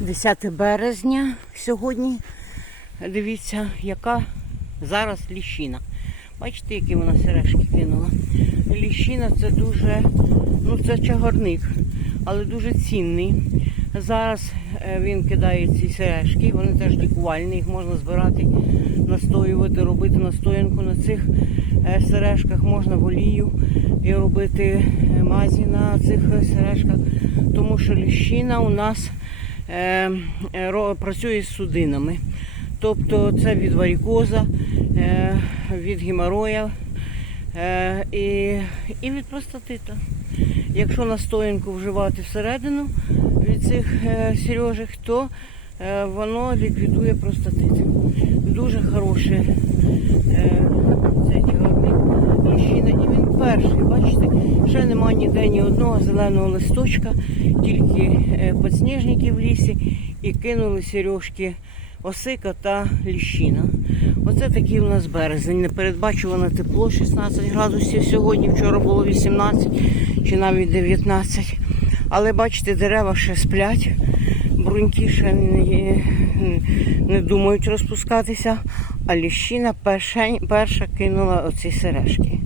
10 березня сьогодні. Дивіться, яка зараз ліщина. Бачите, які вона сережки кинула. Ліщина це дуже, ну це чагарник, але дуже цінний. Зараз е, він кидає ці сережки, вони теж лікувальні, їх можна збирати, настоювати, робити настоянку на цих е, сережках, можна в олію і робити е, мазі на цих сережках, тому що ліщина у нас працює з судинами. Тобто це від варікоза, е, від геморроя е, і, і від простатита. Якщо настоянку вживати всередину від цих е, сережок, то е, воно ліквідує простатит. Дуже хороший е, цей чоловік ліщина. І він перший, бачите, ще нема ніде ні одного зеленого листочка, тільки е, підсніжники в лісі і кинули сережки осика та ліщина. Оце такий у нас березень. Непередбачуване тепло 16 градусів сьогодні, вчора було 18 чи навіть 19. Але бачите, дерева ще сплять, бруньки ще не, не думають розпускатися, а ліщина перша, перша кинула оці сережки.